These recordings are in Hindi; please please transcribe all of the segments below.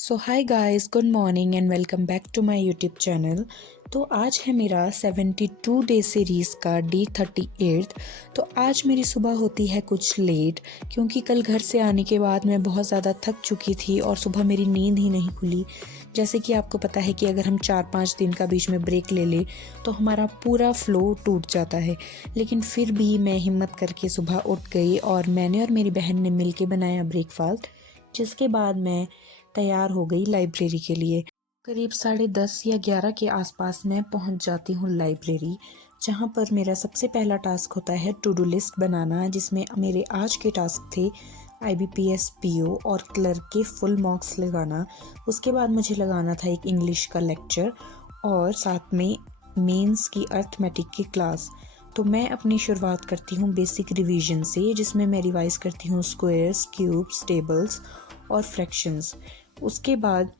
So hi guys, good morning and welcome back to my YouTube channel. तो आज है मेरा 72 डे सीरीज़ का डे 38। तो आज मेरी सुबह होती है कुछ लेट, क्योंकि कल घर से आने के बाद मैं बहुत ज़्यादा थक चुकी थी और सुबह मेरी नींद ही नहीं खुली। जैसे कि आपको पता है कि अगर हम 4-5 दिन का बीच में ब्रेक ले लें तो हमारा पूरा फ्लो टूट जाता है। लेकिन फिर भी मैं हिम्मत करके सुबह उठ गई और मैंने और मेरी बहन ने मिल के बनाया ब्रेकफास्ट, जिसके बाद मैं तैयार हो गई लाइब्रेरी के लिए। करीब 10:30 या 11 के आसपास मैं पहुंच जाती हूँ लाइब्रेरी, जहाँ पर मेरा सबसे पहला टास्क होता है टू डू लिस्ट बनाना, जिसमें मेरे आज के टास्क थे IBPS PO और क्लर्क के फुल मार्क्स लगाना। उसके बाद मुझे लगाना था एक इंग्लिश का लेक्चर और साथ में मेंस की अर्थमेटिक की क्लास। तो मैं अपनी शुरुआत करती हूँ बेसिक रिवीजन से, जिसमें मैं रिवाइज करती हूँ स्क्वायर्स, क्यूब्स, टेबल्स और फ्रैक्शंस। उसके बाद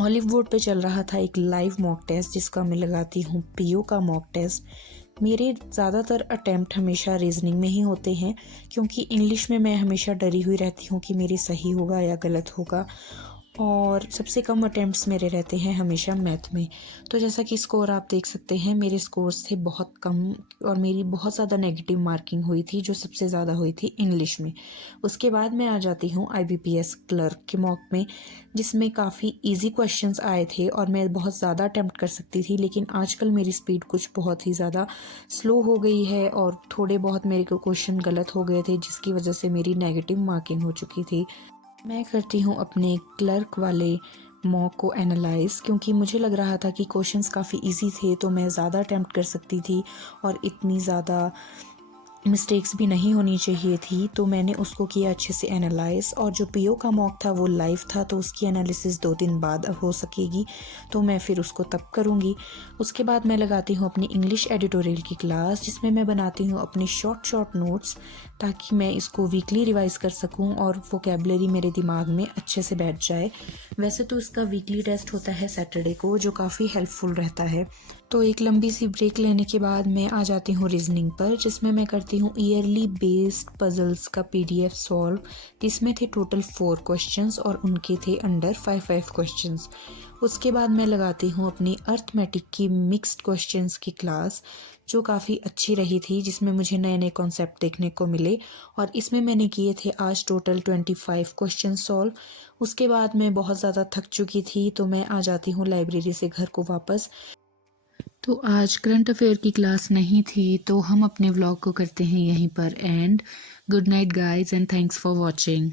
ऑलिव वुड पे चल रहा था एक लाइव मॉक टेस्ट, जिसका मैं लगाती हूँ PO का मॉक टेस्ट। मेरे ज़्यादातर अटैम्प्ट हमेशा रीजनिंग में ही होते हैं, क्योंकि इंग्लिश में मैं हमेशा डरी हुई रहती हूँ कि मेरी सही होगा या गलत होगा, और सबसे कम अटैम्प्ट्स मेरे रहते हैं हमेशा मैथ में। तो जैसा कि स्कोर आप देख सकते हैं, मेरे स्कोर्स थे बहुत कम और मेरी बहुत ज़्यादा नेगेटिव मार्किंग हुई थी, जो सबसे ज़्यादा हुई थी इंग्लिश में। उसके बाद मैं आ जाती हूँ IBPS क्लर्क के मॉक में, जिसमें काफ़ी इजी क्वेश्चंस आए थे और मैं बहुत ज़्यादा अटैम्प्ट कर सकती थी, लेकिन आजकल मेरी स्पीड कुछ बहुत ही ज़्यादा स्लो हो गई है और थोड़े बहुत मेरे को क्वेश्चन गलत हो गए थे, जिसकी वजह से मेरी नेगेटिव मार्किंग हो चुकी थी। मैं करती हूँ अपने क्लर्क वाले मॉक को एनालाइज, क्योंकि मुझे लग रहा था कि क्वेश्चंस काफ़ी इजी थे, तो मैं ज़्यादा अटैम्प्ट कर सकती थी और इतनी ज़्यादा मिस्टेक्स भी नहीं होनी चाहिए थी। तो मैंने उसको किया अच्छे से एनालाइज, और जो PO का मॉक था वो लाइव था, तो उसकी एनालिसिस 2 दिन बाद हो सकेगी, तो मैं फिर उसको तब करूँगी। उसके बाद मैं लगाती हूँ अपनी इंग्लिश एडिटोरियल की क्लास, जिसमें मैं बनाती हूँ अपने शॉर्ट नोट्स, ताकि मैं इसको वीकली रिवाइज कर सकूँ और वोकेबलरी मेरे दिमाग में अच्छे से बैठ जाए। वैसे तो इसका वीकली टेस्ट होता है सैटरडे को, जो काफ़ी हेल्पफुल रहता है। तो एक लंबी सी ब्रेक लेने के बाद मैं आ जाती हूँ रीजनिंग पर, जिसमें मैं करती हूँ ईयरली बेस्ड पजल्स का PDF सॉल्व। इसमें थे टोटल 4 क्वेश्चंस और उनके थे अंडर 5 क्वेश्चंस। उसके बाद मैं लगाती हूँ अपनी अर्थमेटिक की मिक्स्ड क्वेश्चंस की क्लास, जो काफ़ी अच्छी रही थी, जिसमें मुझे नए नए कॉन्सेप्ट देखने को मिले, और इसमें मैंने किए थे आज टोटल 25 क्वेश्चन सॉल्व। उसके बाद मैं बहुत ज़्यादा थक चुकी थी, तो मैं आ जाती हूँ लाइब्रेरी से घर को वापस। तो आज करंट अफेयर की क्लास नहीं थी, तो हम अपने व्लॉग को करते हैं यहीं पर and. Good night guys and thanks for watching.